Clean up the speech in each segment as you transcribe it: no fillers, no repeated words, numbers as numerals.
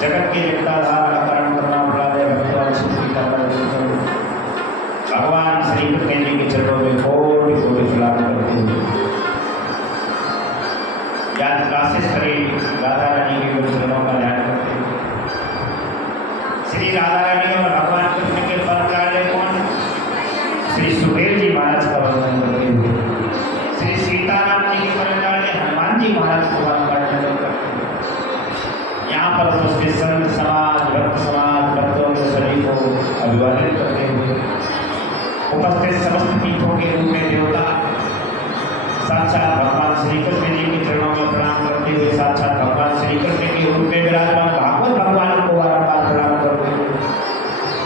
जगत के जगताधार अकारण करना फलादे भगवान श्री भगवान श्री कृष्ण जी के चरणों में कोटि कोटि प्रणाम करते हैं। याद क्लासेस करें, राधा रानी के चरणों का ध्यान करते हैं। श्री राधा रानी और भगवान कृष्ण के परचार्य कौन? श्री सुखदेव जी महाराज का वर्णन करते हुए श्री सीताराम जी के परचार्य हनुमान जी महाराज को वर्णन करते हैं। यहाँ पर उपस्थित संत समाज, भक्त समाज, भक्तों के सभी को अभिवादन करते हुए उपस्थित समस्त तीर्थों के रूप में देवता साक्षात भगवान श्री कृष्ण जी के चरणों में प्रणाम करते हुए साक्षात भगवान श्री कृष्ण के रूप में विराजमान भागवत भगवान को बारंबार प्रणाम करते हुए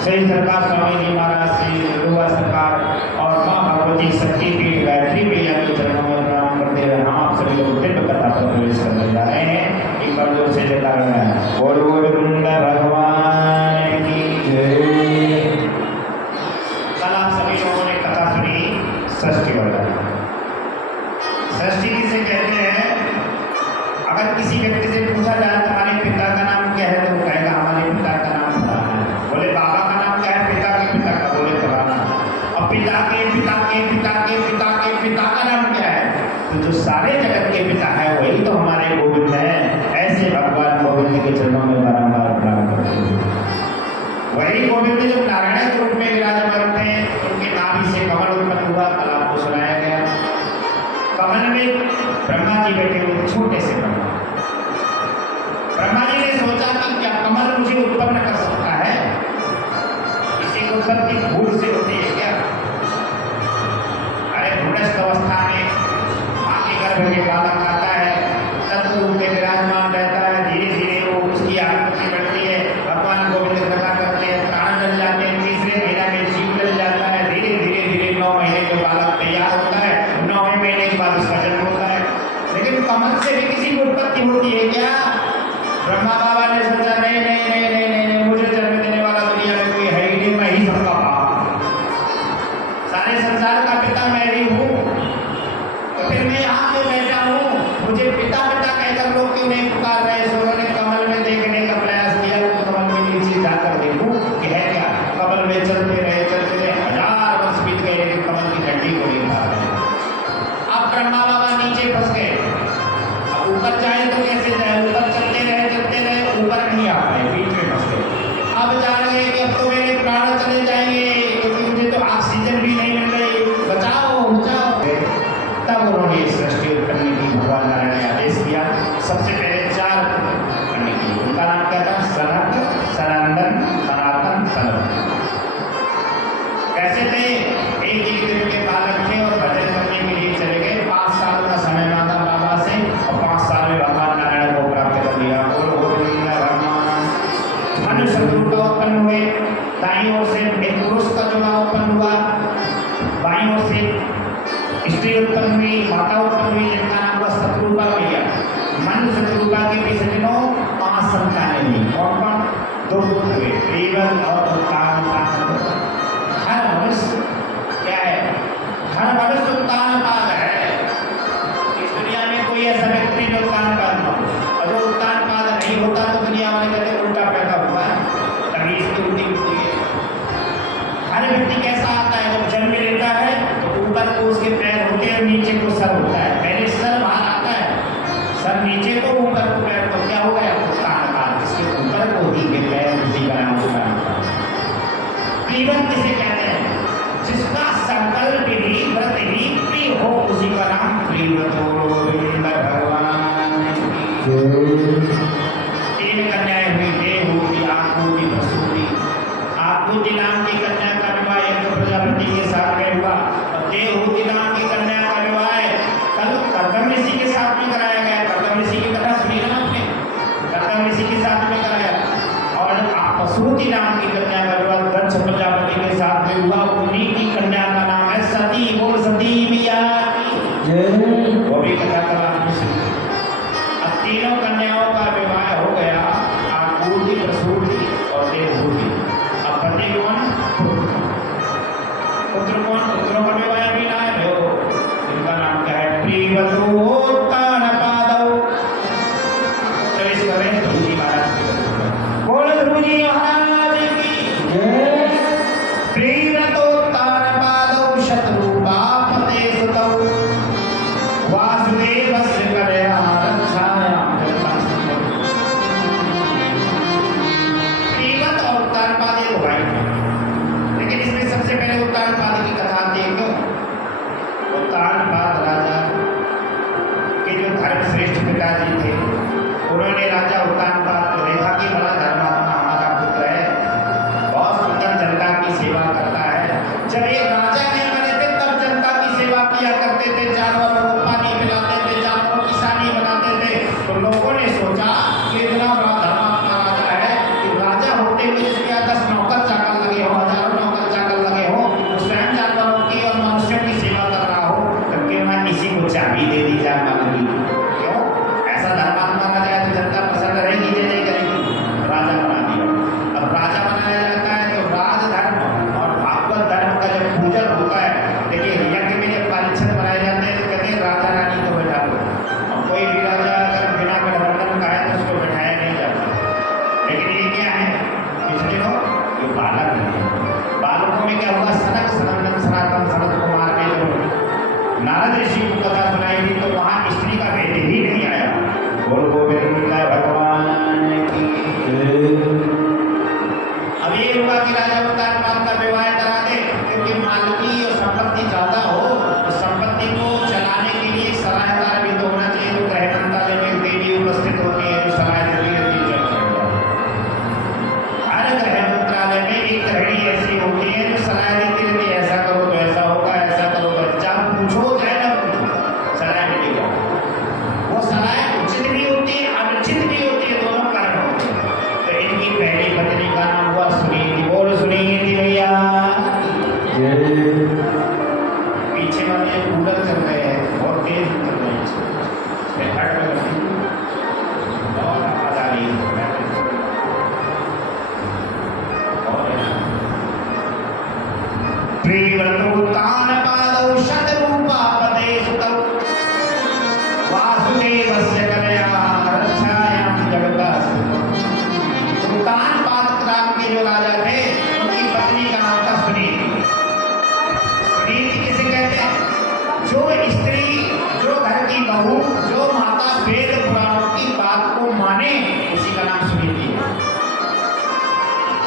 श्री सरकार स्वामी जी महाराज, श्री रुआ सरकार और माँ भगवती शक्ति पीठ गायत्री मैया के चरणों में प्रणाम करते हुए हम आप सभी लोग दिव्य कथा पर प्रवेश करने जा रहे हैं। एक बार जोर से जता रहे हैं बोल बोल वृंद भगवान की जय। कल आप सभी लोगों ने कथा सुनी षष्ठी वाला। षष्ठी किसे कहते हैं? अगर किसी व्यक्ति से पूछा जाए तुम्हारे पिता का नाम क्या है तो कहेगा हमारे पिता का नाम फलाना है। बोले बाबा का नाम क्या है? पिता के पिता का, बोले फलाना। और पिता के पिता के पिता के पिता के पिता का नाम क्या है? तो जो सारे जगत के पिता है वही तो हमारे गोविंद है। ऐसे भगवान गोविंद के चरणों में बारंबार प्रणाम करते हैं। वही गोविंद जो नारायण के रूप में विराजमान थे, उनके नाभि से कमल उत्पन्न हुआ, कल आपको सुनाया गया। कमल में ब्रह्मा जी बैठे हुए, छोटे से ब्रह्मा। ब्रह्मा जी ने सोचा कि क्या कमल मुझे उत्पन्न कर सकता है? किसी को उत्पत्ति भूल से होती है क्या? अरे भ्रूणस्थ अवस्था में माँ के गर्भ में बालक आता है, तत्व रूप में विराजमान रहता है, धीरे धीरे वो उसकी आकृति बढ़ती है, भगवान गोविंद कथा करते हैं, प्राण डल जाते हैं, तीसरे महीना में जीव डल जाता है, धीरे धीरे धीरे 9 महीने के बालक तैयार होता है, 9वें महीने के बाद उसका जन्म होता है। लेकिन कमल से भी किसी को उत्पत्ति होती है क्या? ब्रह्मा बाबा ने सोचा नहीं नहीं नहीं नहीं नहीं, मुझे जन्म देने वाला दुनिया में कोई है ही नहीं, मैं ही सबका बाप, सारे संसार का पिता मैं ही हूँ। तो फिर मैं यहाँ क्यों बैठा हूँ? मुझे पिता पिता कहकर लोग क्यों नहीं पुकार रहे? सो उन्होंने कमल में देखने का प्रयास किया, तो कमल में नीचे जाकर देखूं कि है क्या। कमल में चलते रहे 1000 वर्ष बीत गए, लेकिन कमल की डंडी को नहीं पा रहे। अब ब्रह्मा बाबा नीचे फंस गए। अब ऊपर जाए तो कैसे जाए? ऊपर चलते रहे, ऊपर नहीं आ पाए, बीच में फंस गए। अब जान गए कि अब तो मेरे प्राण चले जाएंगे, क्योंकि मुझे तो ऑक्सीजन भी नहीं मिल रही, बचाओ बचाओ। तब उन्होंने सृष्टि करने की भगवान नारायण ने आदेश दिया। सबसे पहले 4 करने की। उनका नाम क्या था? सनत, सनंदन, सनातन, सनत। कैसे थे? एक ही दिन के बालक थे और भजन करने के लिए चले गए। 5 साल का समय मांगा बाबा से और 5 साल में भगवान नारायण को प्राप्त कर लिया। मनुष्य शत्रु का उत्पन्न हुए, दाईं ओर से एक पुरुष का जुड़ा उत्पन्न हुआ, बाईं ओर से स्त्री उत्पन्न हुई, माता उत्पन्न हुई, जिनका नाम हुआ शत्रुपा भैया। मनुष्य शत्रुपा के पिछले दिनों 5 संतानें हुई। कौन कौन? 2 पुत्र हुए, देवल और उत्तान। हर मनुष्य क्या है? हर मनुष्य उत्तान पाद है। इस दुनिया में कोई ऐसा व्यक्ति जो उत्तान पाद न हो, और जो उत्तान पाद नहीं होता तो दुनिया वाले कहते उल्टा पैदा हुआ है, तभी इसकी उल्टी होती है। हर व्यक्ति कैसा आता है? जब जन्म लेता है तो ऊपर को उसके पैर होते हैं, नीचे को सर होता है। पहले सर बाहर आता है, सर नीचे को, ऊपर को पैर, तो क्या हो गया? उत्तान पाद। इसके ऊपर को ही के पैर, उसी का नाम उत्तान पाद। जीवन किसे कहते हैं? जिसका संकल्प ही व्रत ही प्रिय हो, उसी का नाम प्रियव्रत भगवान की। 3 कन्याएं हुई, देवहूति, आकृति, प्रसूति। आकृति नाम की कन्या का विवाह यज्ञ प्रजापति के साथ में हुआ, और देवहूति नाम की कन्या का विवाह कल कर्दम ऋषि के साथ में कराया गया। कर्दम ऋषि की कथा सुनी ना आपने? कर्दम ऋषि के साथ में कराया। और प्रसूति नाम की कन्या का विवाह दक्ष प्रजापति के साथ में हुआ। उन्हीं की कन्या का नाम है सती। बोल सती मैया की। वो भी कथा करा। अब तीनों कन्याओं का विवाह हो गया, आकृति, प्रसूति और देवहूति। अब पति कौन? पुत्र कौन? पुत्रों का विवाह भी ना है। इनका नाम क्या है? प्रियव्रतोत्तान पादौ। प्रवेश करें तुलसी महाराज की।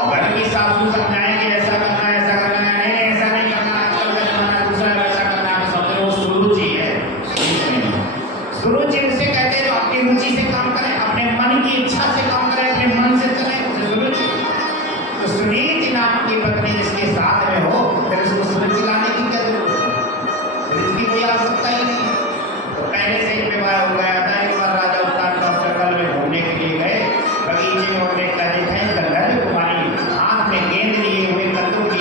घर की सासू समझाएं कि ऐसा करना है, ऐसा करना है, नहीं ऐसा नहीं करना, आजकल का जमाना दूसरा है, वैसा करना है, समझो वो सुरुचि है। सुरुचि उसे कहते हैं जो अपनी रुचि से काम करें, अपने मन की इच्छा से काम करें, अपने मन से चलें, उसे सुरुचि। तो सुनीति नाम की पत्नी जिसके साथ में हो, फिर उसको सुरुचि लाने की क्या जरूरत है? सुरुचि की कोई आवश्यकता ही नहीं। तो पहले से ही विवाह हो गया था। एक बार राजा उत्तान जंगल में घूमने के लिए गए, बगीचे में उन्होंने क्या देखा है, गंधर्व कुमारी हाथ में गेंद लिए हुए कद्दू की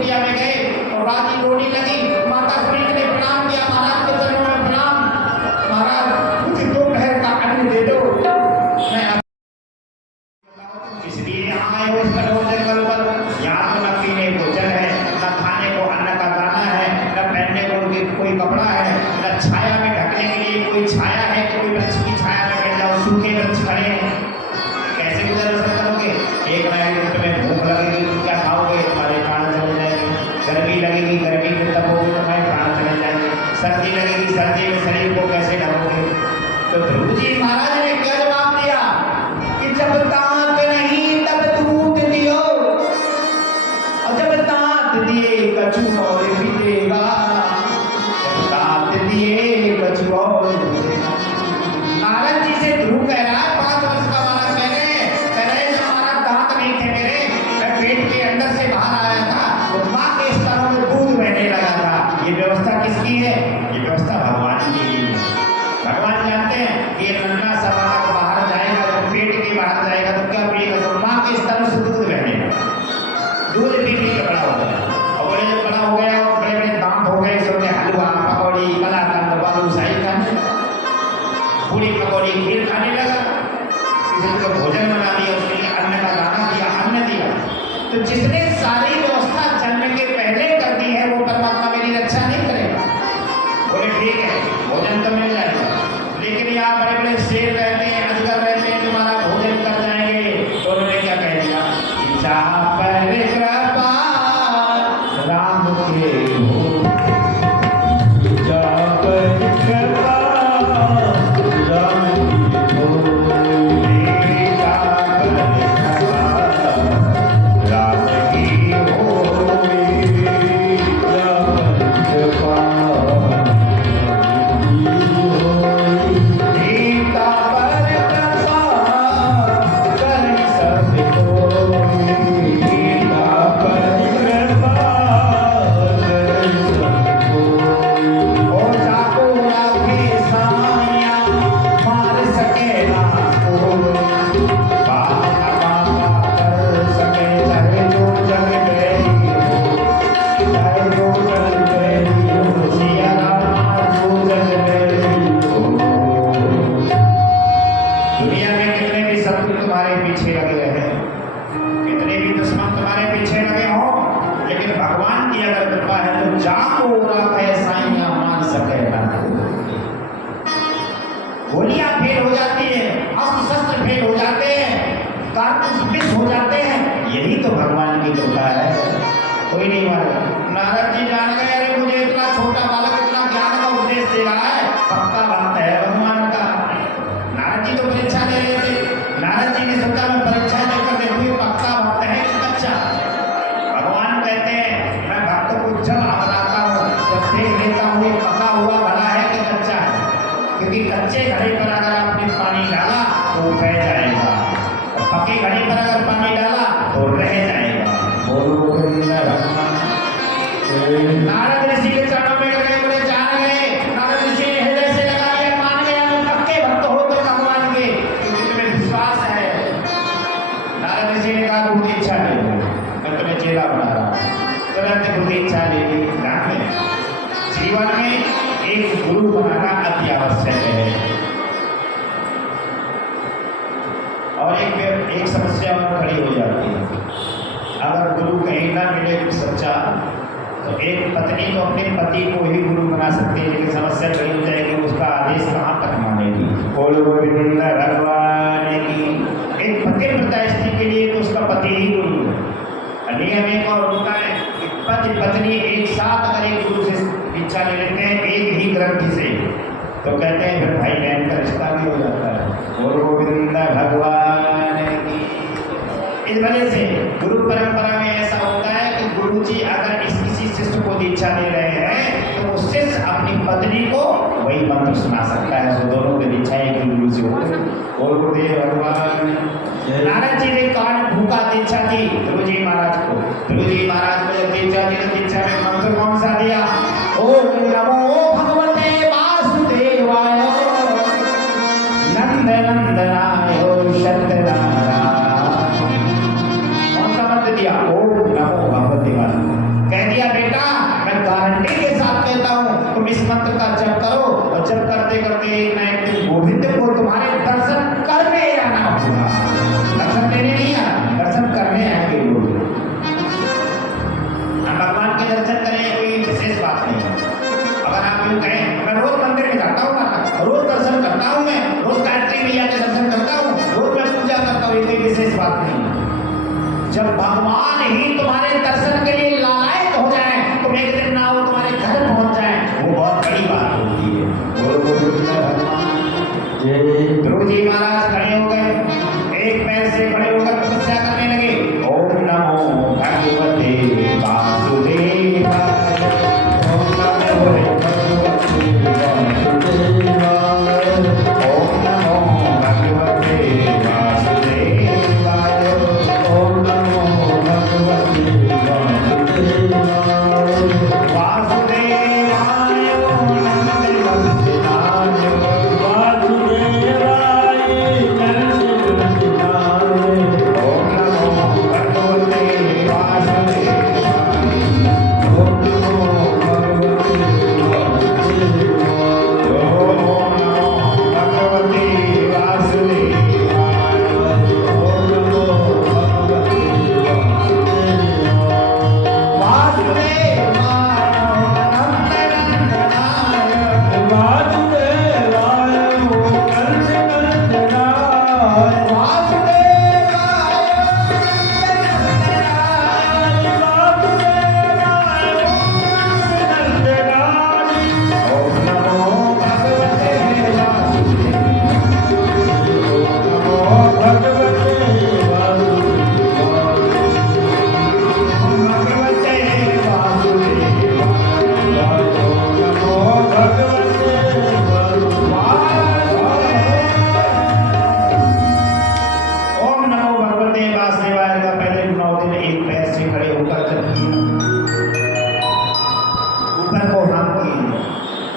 कुटिया में गए और बाजी रोने लगी। माता सुनीति ने प्रणाम किया, महाराज के चरणों में प्रणाम। महाराज मुझे दोपहर का अन्न दे दो, मैं इसलिए यहाँ आए हो इस कठोर जंगल पर। यहाँ तो न पीने को जल है, न खाने को अन्न का दाना है, न पहनने को कोई कपड़ा है, न छाया में ढकने के लिए कोई छाया है कि कोई वृक्ष की छाया में बैठ जाओ, सूखे वृक्ष खड़े हैं। कैसे गुजर बसर करोगे? एक ना एक दिन तुम्हें भूख लगेगी तो क्या खाओगे? तुम्हारे प्राण चले जाएंगे। गर्मी लगेगी, गर्मी में तपोगे तो तुम्हारे प्राण चले जाएंगे। सर्दी लगेगी, सर्दी में शरीर को कैसे ढकोगे? तो ध्रुव जी महाराज ने क्या जवाब दिया कि जब दांत नहीं तब दूध दियो, और जब दांत दिए कछु और भी देगा, जब दांत दिए कछु और भी देगा। नारद जी से ध्रुव कह रहा है 5 वर्ष का बालक कह रहे जब हमारा दांत नहीं थे मेरे, मैं पेट के अंदर से बाहर आया था तो माँ के स्तनों में दूध बहने लगा था। ये व्यवस्था किसकी है? ये व्यवस्था भगवान की है। भगवान जानते हैं कि ये नन्हा सा बालक बाहर जाएगा, जब पेट के बाहर जाएगा तो क्या पिएगा? तो माँ के स्तनों से दूध बहने, दूध पी पी के बड़ा हो गया। और बोले जब बड़ा हो गया और बड़े बड़े दांत हो गए, सबने हलवा पकौड़ी कलाकंद बालूशाही खाने, पूरी पकौड़ी खीर खाने लगा। किसी को भोजन बना दिया, उसके लिए अन्न का दाना दिया, अन्न दिया। तो जिसने सारी व्यवस्था जन्म के पहले कर दी है वो परमात्मा मेरी रक्षा नहीं करेगा। बोले ठीक है, भोजन तो मिल जाएगा, लेकिन यहाँ बड़े बड़े शेर रहते हैं, अजगर रहते हैं, तुम्हारा भोजन कर जाएंगे। तो उन्होंने क्या कह दिया? जहाँ पर कृपा राम के हो, जहाँ पर कृपा राम की हो, जहाँ पर कृपा राम की हो, जहाँ पर कृपा गोलियां फेल हो जाती है, अस्त्र शस्त्र फेल हो जाते हैं, कारतूस मिस हो जाते हैं, यही तो भगवान की कृपा है। कोई नहीं मारा। नारद जी जान गए, अरे मुझे इतना छोटा बालक इतना ज्ञान का उपदेश दे रहा है, पक्का भक्त है भगवान का। नारद जी तो परीक्षा दे रहे थे। नारद जी ने सोचा मैं परीक्षा देकर देखूं ये पक्का भक्त है कि कच्चा। भगवान कहते हैं मैं भक्त को जब अपनाता हूँ, जब देख लेता हूँ ये पका हुआ भला है कि कच्चा है। क्योंकि कच्चे घड़े पर अगर आपने पानी डाला तो वो बह जाएगा, और पके घड़े पर अगर पानी डाला तो रह जाएगा। नारद ऋषि के चरणों में गए, बोले जान गए। नारद ऋषि ने हृदय से लगा लिया, मान गया तुम पक्के भक्त हो तो भगवान के, क्योंकि तुम्हें विश्वास है। नारद ऋषि ने कहा बुद्धि इच्छा ले लो, मैं तुम्हें चेला बना रहा हूँ। तुरंत बुद्धि इच्छा ले ली। जीवन में एक गुरु बनाना अति आवश्यक है। और एक समस्या और खड़ी हो जाती है, अगर गुरु कहीं ना मिले सच्चा, तो एक पत्नी तो अपने पति को ही गुरु बना सकती है, लेकिन समस्या खड़ी हो जाएगी उसका आदेश कहाँ तक मानेगी। बोलो गोविंद भगवान की। एक पतिव्रता स्त्री के लिए तो उसका पति ही गुरु है। नियम एक और होता है कि पति पत्नी एक साथ अगर एक गुरु से दीक्षा ले लेते हैं, एक ही ग्रंथ से, तो कहते हैं फिर भाई बहन का रिश्ता भी हो जाता है। बोलो गोविंद भगवान की। इस वजह से गुरु परंपरा में ऐसा होता है कि गुरु जी अगर किसी शिष्य को दीक्षा दे रहे हैं तो वो शिष्य अपनी पत्नी को वही मंत्र सुना सकता है। तो दोनों की दीक्षा एक गुरु से होती है। बोलो गुरुदेव भगवान। नारद जी ने कान भूखा दीक्षा दी ध्रुव जी महाराज को। ध्रुव जी महाराज को जब दीक्षा दी तो दीक्षा में मंत्र कौन सा दिया? ओम नमो भगवते वासुदेवाय नंद नंदनाय सत्यनारायण। कौन सा मंत्र दिया? ओम नमो भगवते वासुदेवाय। दर्शन करें कोई विशेष बात नहीं है। अगर आप यूँ कहें मैं रोज मंदिर में जाता हूँ माता, रोज दर्शन करता हूँ, मैं रोज गायत्री मैया के दर्शन करता हूँ, रोज मैं पूजा करता हूँ, ये कोई विशेष बात नहीं है। जब भगवान ही तुम्हारे दर्शन के लिए लायक हो जाए, तुम एक दिन ना हो तुम्हारे घर पहुंच जाए, वो बहुत बड़ी बात होती है। ध्रुव जी महाराज खड़े हो गए, एक पैर से खड़े होकर तपस्या करने लगे। ओम नमो भगवते वासुदेवाय, ओम नमो भगवते वासुदेवाय, ओम नमो भगवते वासुदेवाय, ओम नमो भगवते वासुदेवाय, वासुदेवाय नमः वासुदेवाय,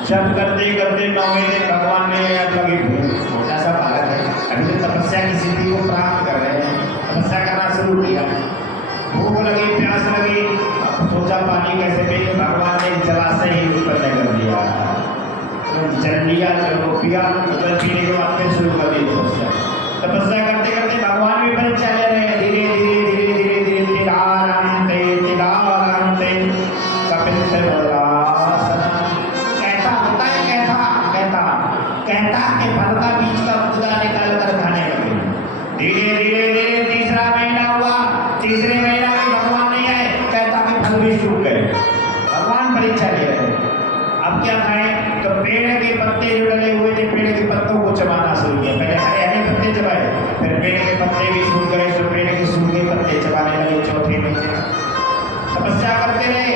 जब करते करते 9वें दिन भगवान ने लगी छोटा सा बालक है, अभी तो तपस्या की सिद्धि को प्राप्त कर रहे हैं, तपस्या करना शुरू किया। भूख लगी, प्यास लगी, सोचा पानी कैसे पिए, भगवान ने जलाशय ही उत्पन्न कर दिया। तो जल लिया, जल पिया, जल पीने के बाद फिर शुरू कर दी तपस्या। तपस्या करते करते भगवान भी बन चले रहे, धीरे धीरे धीरे धीरे धीरे तिलारंते कपिल कहता के फल का बीज का पूरा निकाल कर खाने लगे। धीरे धीरे धीरे तीसरा महीना हुआ, तीसरे महीना में भगवान नहीं आए, कहता के फल भी सूख गए। भगवान परीक्षा ले रहे, अब क्या खाएं? तो पेड़ के पत्ते जो डले हुए थे, पेड़ के पत्तों को चबाना शुरू किया। पहले हरे हरे पत्ते चबाए, फिर पेड़ के पत्ते भी सूख गए, तो पेड़ के सूखे पत्ते चबाने लगे। चौथे महीने तपस्या करते रहे,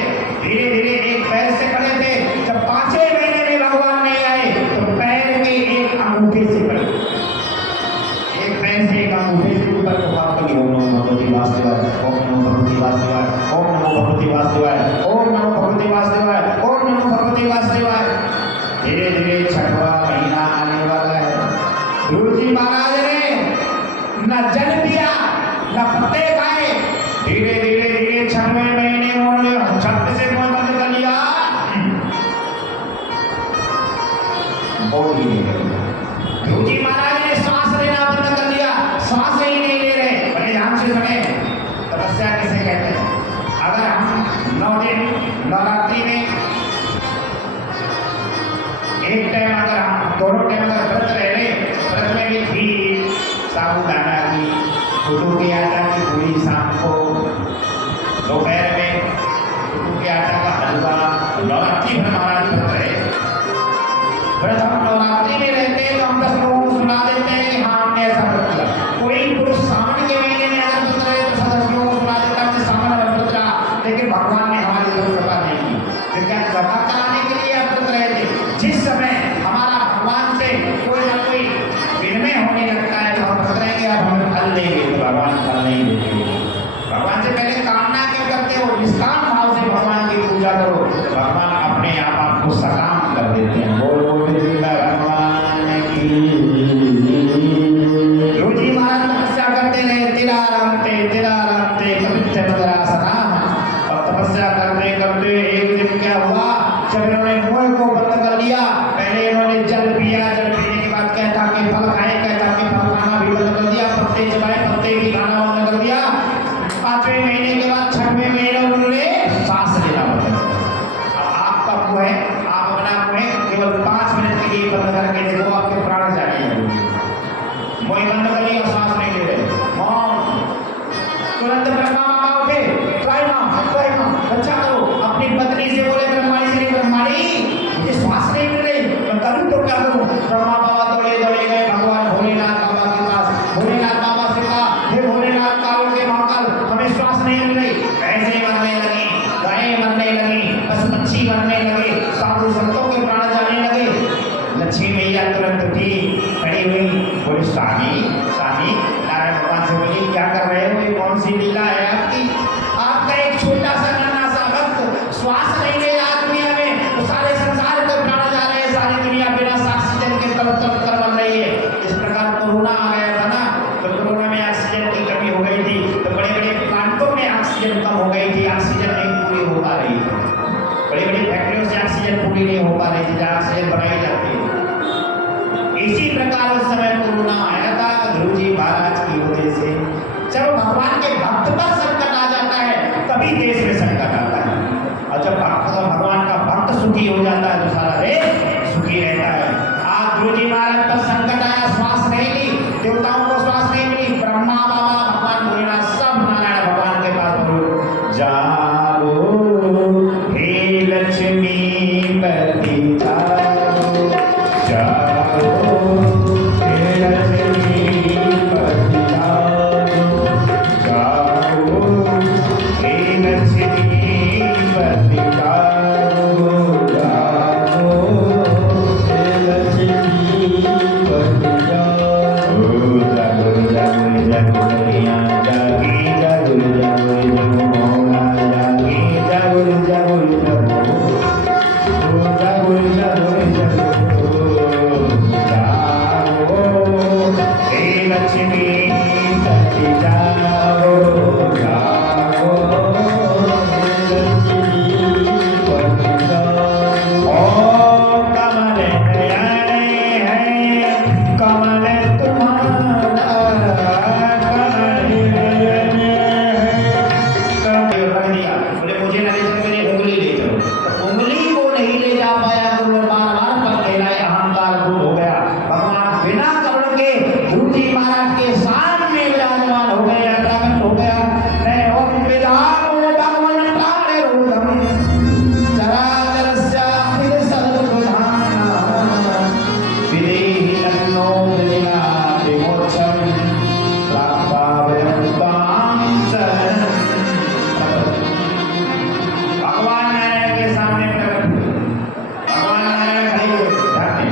धीरे धीरे एक पैर से खड़े थे। जब 5वें महीने में भगवान नहीं आए तो पैर के एक अंगूठे से खड़े, एक पैर से एक अंगूठे से ऊपर को हाथ लगे। ओम नमो भगवते वासुदेवाय, ओम नमो भगवते वासुदेवाय, ओम नमो भगवते वासुदेवाय, ओम नमो भगवते वासुदेवाय, ओम नमो भगवते वासुदेवाय। धीरे धीरे 6वां महीना आने वाला है। ध्रुव जी महाराज ने न जल पिया न पत्ते खाए। धीरे धीरे धीरे 6वें महीने उन्होंने शब्द से मुंह बंद कर लिया, बोल ही नहीं रहे। ध्रुव जी महाराज ने सांस लेना बंद कर दिया, सांस ही नहीं ले रहे। बड़े ध्यान से सुने, तपस्या किसे कहते हैं? अगर हम 9 दिन नवरात्रि में एक टाइम, अगर हम दोनों टाइम अगर व्रत रह रहे, व्रत में भी खीर, साबूदाना की, गुटू के आटा की पूरी शाम को, दोपहर में गुटू के आटा का हलवा, नवरात्रि भर महाराज व्रत रहे। व्रत हम नवरात्रि में रहते हैं तो हम 10 लोगों को सुना देते हैं कि हाँ हमने ऐसा व्रत किया। कोई पुरुष सावन के महीने में अगर व्रत रहे तो 10 लोगों को सुना देता है सावन में व्रत रहा, लेकिन भगवान ने हमारी कोई कृपा नहीं की। कृपा कराने के लिए व्रत रहे थे। जिस समय हमारा भगवान से कोई ना कोई विनिमय होने लगता है तो हम व्रत रहेंगे, अब हमें फल देंगे, तो भगवान फल नहीं देंगे। भगवान से पहले कामना क्यों करते हो? निष्काम भाव से भगवान की पूजा करो, तो भगवान अपने आप आपको सकाम कर देते हैं। बोल भगवान की। ध्रुव जी महाराज तपस्या करते रहे, तिलारंते पवित्र मदरासनाम। और तपस्या करते करते एक दिन क्या हुआ, जब इन्होंने मुंह को बंद कर लिया, पहले इन्होंने जल पिया, जल पीने के बाद कहता कि फल खाए, कहता कि फल खाना भी बंद कर दिया, पत्ते चबाए, पत्ते भी खाना बंद कर दिया। 5वें महीने के बाद 6वें महीने उन्होंने सांस लेना बंद बड़ी बड़ी फैक्ट्रियों से ऑक्सीजन पूरी नहीं हो पा रही थी, जहाँ ऑक्सीजन बनाई जाती है। इसी प्रकार उस समय कोरोना आया था ध्रुव जी महाराज की वजह से। जब भगवान के भक्त पर संकट आ जाता है तभी देश में संकट आता है, और जब भगवान का भक्त सुखी हो जाता है तो सारा देश सुखी रहता है। आज ध्रुव जी महाराज पर संकट आया, श्वास नहीं ली, देवताओं को श्वास नहीं मिली, ब्रह्मा बाबा भगवान भोलेनाथ सब नारायण भगवान के पास बोलो, जाओ हे लक्ष्मी पति जाओ, जाओ हे लक्ष्मी पति जाओ, जाओ हे लक्ष्मी पति जाओ, जाओ हे लक्ष्मी पति जाओ, जागो जागो जागो मैया जागी, जागो जागो जागो मौला जागी, जागो जागो जागो, जागो जागो जागो, जाओ हे लक्ष्मी पति जाओ, जाओ हे लक्ष्मी पति जाओ। ओ कमल नयने है कमल तुम्हारा, कमल नयने है कमल। रख दिया, बोले मुझे ना ले चलो, मेरी उंगली ले चलो, तो उंगली को नहीं ले जा पाया, तो वो बार-बार पर कहलाए अहंकार दूर हो गया। भगवान बिना कपड़ के ध्रुव जी महाराज के सामने विराजमान हो गए, प्रकट हो गया। मैं ओम विदाम भगवान प्राणे रूपम चराचरस्य अखिल सर्वधाम विदेहि तन्नो विद्यात् विमोक्षम प्राप्तावयं त्वां शरणं। भगवान नारायण के सामने प्रकट हुए, भगवान नारायण खड़े हुए ध्यान में,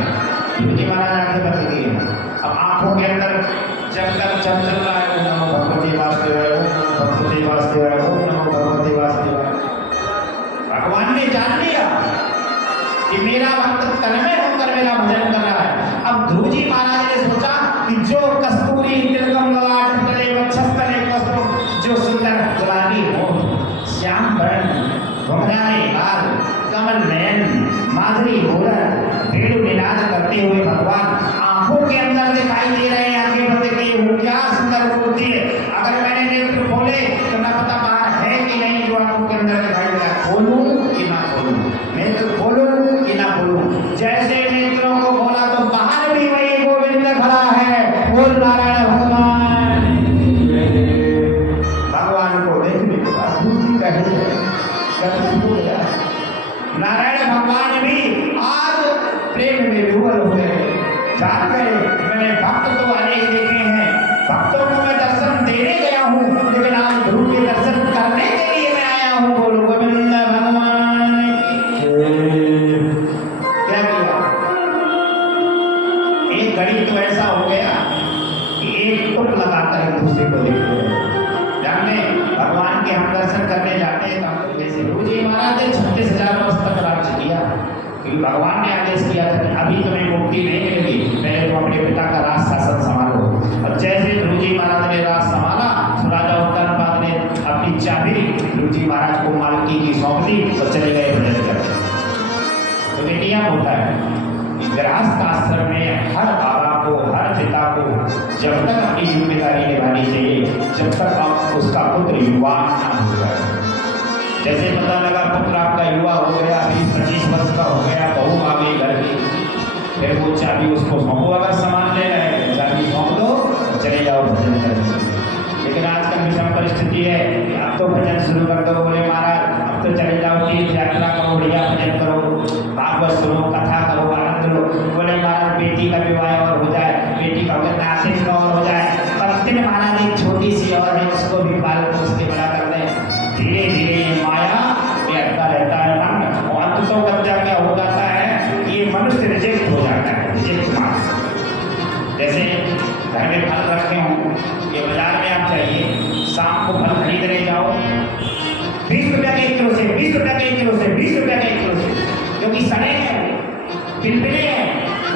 ध्रुव जी महाराज आंखें बंद की हैं। अब आंखों के अंदर जब तक जब चल रहा है ओम नमो भगवते वासुदेवाय, ओम नमो भगवते वासुदेवाय, ओम नमो भगवते वासुदेवाय। भगवान ने जान लिया कि मेरा भक्त तन्मय होकर मेरा भजन कर रहा है। अब ध्रुव जी महाराज ने सोचा कि जो कस्तूरी तिलकम ललाट तले वक्षस्थले कस्तूर, जो सुंदर गुलाबी होंठ, श्याम वर्ण, घुंघराले बाल, कमल नयन, माधुरी बोलन, वेणु निनाद करते हुए भगवान आंखों के अंदर दिखाई दे रहे हैं। आंखें बंद किए, वो क्या सुंदर मूर्ति है। अगर मैंने नेत्र खोले तो न पता बाहर है कि नहीं जो आंखों के अंदर दिखाई दे रहा है। खोलूं कि ना खोलूं, नेत्र खोलूं कि ना खोलूं। जैसे नेत्रों को खोला तो बाहर भी वही गोविंद खड़ा है, बोल नारायण भगवान। भगवान को देखने के बाद बुद्धि का हृदय हो गया। नारायण भगवान भी आज प्रेम में विह्वल हो गए, जान गए मैंने भक्त तो अनेक देखे हैं, भक्तों को मैं दर्शन देने गया हूँ, लेकिन आज ध्रुव के दर्शन करने के लिए मैं आया हूँ। बोलो गोविंद भगवान क्या किया। एक घड़ी तो ऐसा हो गया कि एक टुक लगाकर एक दूसरे को देखते हैं। जब में भगवान के हम दर्शन करने जाते हैं तो हम जैसे ध्रुव जी महाराज ने 36,000 वर्ष तक राज्य किया, क्योंकि भगवान ने आदेश किया था कि अभी तुम्हें मुक्ति नहीं मिलेगी, पहले तो अपने पिता का राज शासन संभालो। और जैसे ध्रुव जी महाराज ने राज संभाला तो राजा उत्तानपाद ने अपनी चाबी ध्रुव जी महाराज को मालकी की सौंप दी और चले गए भजन करने। तो ये नियम होता है गृहस्थ आश्रम में हर बाबा को, हर पिता को जब तक अपनी जिम्मेदारी निभानी चाहिए, जब तक उसका पुत्र युवा ना हो जाए। जैसे पता लगा पुत्र आपका युवा हो गया, 20-25 वर्ष का हो गया, बहू आ गई घर की, फिर वो चाबी उसको सौंपो। अगर सामान ले रहे हैं चाबी सौंप दो, चले जाओ भजन करने। लेकिन आजकल विषम परिस्थिति है कि अब तो भजन शुरू कर दो, बोले महाराज अब तो चले जाओ, तीर्थ यात्रा करो, बढ़िया भजन करो, भागवत सुनो, कथा करो, आनंद लो। बोले महाराज बेटी का विवाह और हो जाए, बेटी का नासिक का और हो जाए, पर महाराज एक छोटी सी और है, उसको भी पाल पोस के बड़ा कर दें। धीरे धीरे ये माया बढ़ता रहता है रंग, और अंत तो कब्जा क्या हो जाता है, ये मनुष्य रिजेक्ट हो जाता है, रिजेक्ट मार्क्स। जैसे घर में फल रखे हों, ये बाजार में आप जाइए, शाम को फल खरीदने जाओ, 20 रुपया के 1 किलो से, 20 रुपया के 1 किलो से, 20 रुपया के 1 किलो से, क्योंकि सड़े हैं, पिलपिले हैं,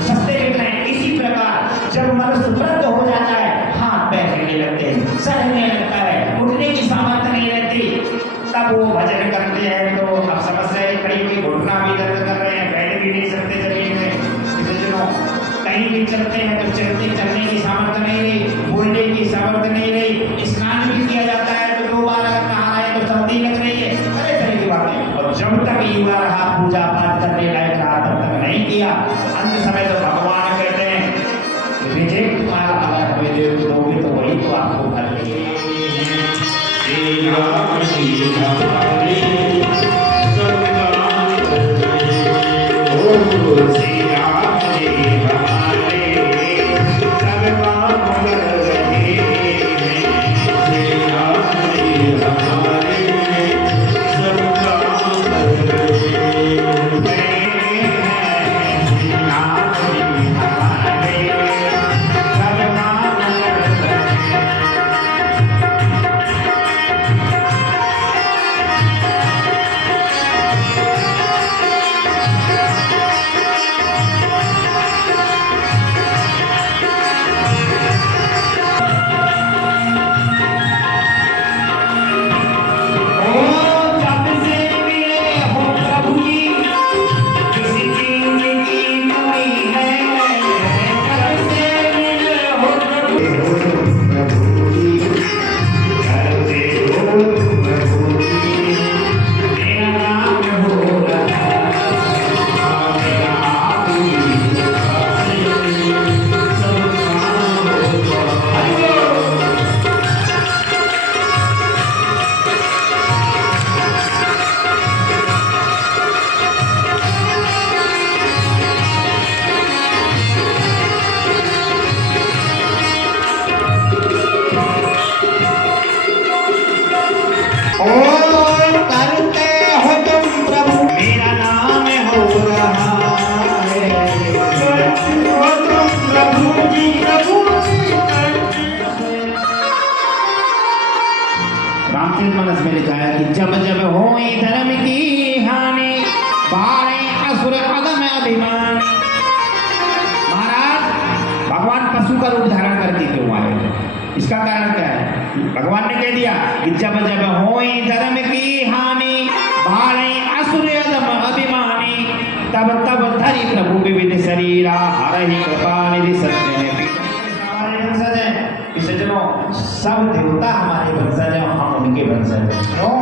सस्ते बिक रहे हैं। इसी प्रकार जब मनुष्य वृद्ध हो जाता है, हाथ पैर हिलने लगते हैं, सर हिलने लगता है, उठने की सामर्थ्य नहीं रहती, तब वो भजन करते हैं। तो अब समझ रहे खड़ी हुई, घुटना भी दर्द कर रहे हैं, बैठ भी नहीं सकते शरीर में। सज्जनों, कहीं भी चलते हैं तो चलने की सामर्थ्य नहीं रही, बोलने की सामर्थ्य नहीं रही। स्नान भी किया जाता है तो 2 बार अगर नहा रहे हैं तो सर्दी लग रही है, तरह तरह की बातें। और जब तक युवा रहा, पूजा पाठ करने लायक रहा, तब तक नहीं किया। अंत समय तो भगवान कहते हैं रिजेक्ट तुम्हारा, अगर हमें दे दोगे तो वही तो आपको भर लेंगे। रामचरितमानस में लिखा है कि जब जब होई धर्म की हानि, बारे असुर अदम अभिमान। महाराज, भगवान पशु का रूप धारण करके क्यों आए? इसका कारण क्या है? भगवान ने कह दिया कि जब जब होई धर्म की हानि, बारे असुर अदम अभिमानी, तब तब धरि प्रभु विविध शरीरा, हरहि कृपा निधि सत्य ने। सज्जनों, सब देवता हमारे वंशज हैं, हम उनके वंशज हैं। क्यों?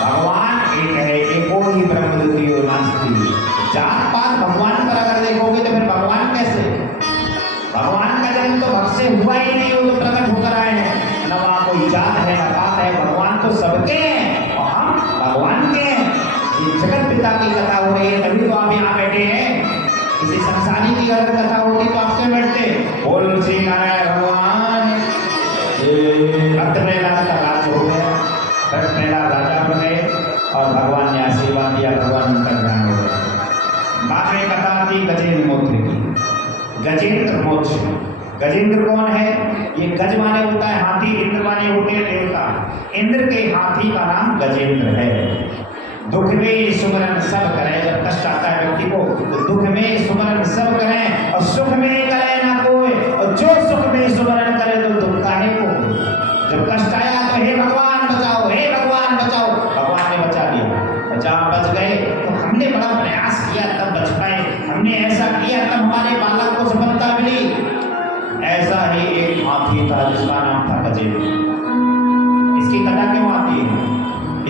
भगवान एक है, एको ही ब्रह्म द्वितीयो नास्ति। जात पात भगवान पर अगर देखोगे तो फिर भगवान कैसे? भगवान का जन्म तो भक्त से हुआ ही नहीं, वो तो प्रकट होकर आए हैं। न वहाँ कोई जात है न पात है, भगवान तो सबके हैं और हम भगवान के हैं। ये जगत पिता की कथा हो रही है, तभी तो आप यहाँ बैठे हैं। किसी संसारी की अगर कथा होती तो आपसे बैठते। बोल श्री नारायण भगवान। भक्त प्रहलाद का राज हो गया, भक्त प्रहलाद राजा बन गए और भगवान ने आशीर्वाद दिया, भगवान उनका ज्ञान हो गया। बाद में कथा थी गजेंद्र मोक्ष की। गजेंद्र मोक्ष, गजेंद्र कौन है? ये गज माने होता है हाथी, इंद्र माने होते हैं देवता। इंद्र के हाथी का नाम गजेंद्र है। दुख में सुमरन सब करें, जब कष्ट आता है व्यक्ति को तो दुख में सुमरन सब करें और सुख में करे ना कोई, और जो सुख में सुमरन करे तो दुख काहे को। जब कष्ट आया तो हे भगवान बचाओ, हे भगवान बचाओ, भगवान ने बचा दिया। जब बच गए तो हमने बड़ा प्रयास किया तब बच पाए, हमने ऐसा किया तब हमारे बालक को सफलता मिली। ऐसा ही एक हाथी था जिसका नाम था गजेंद्र। इसकी कथा क्यों आती है?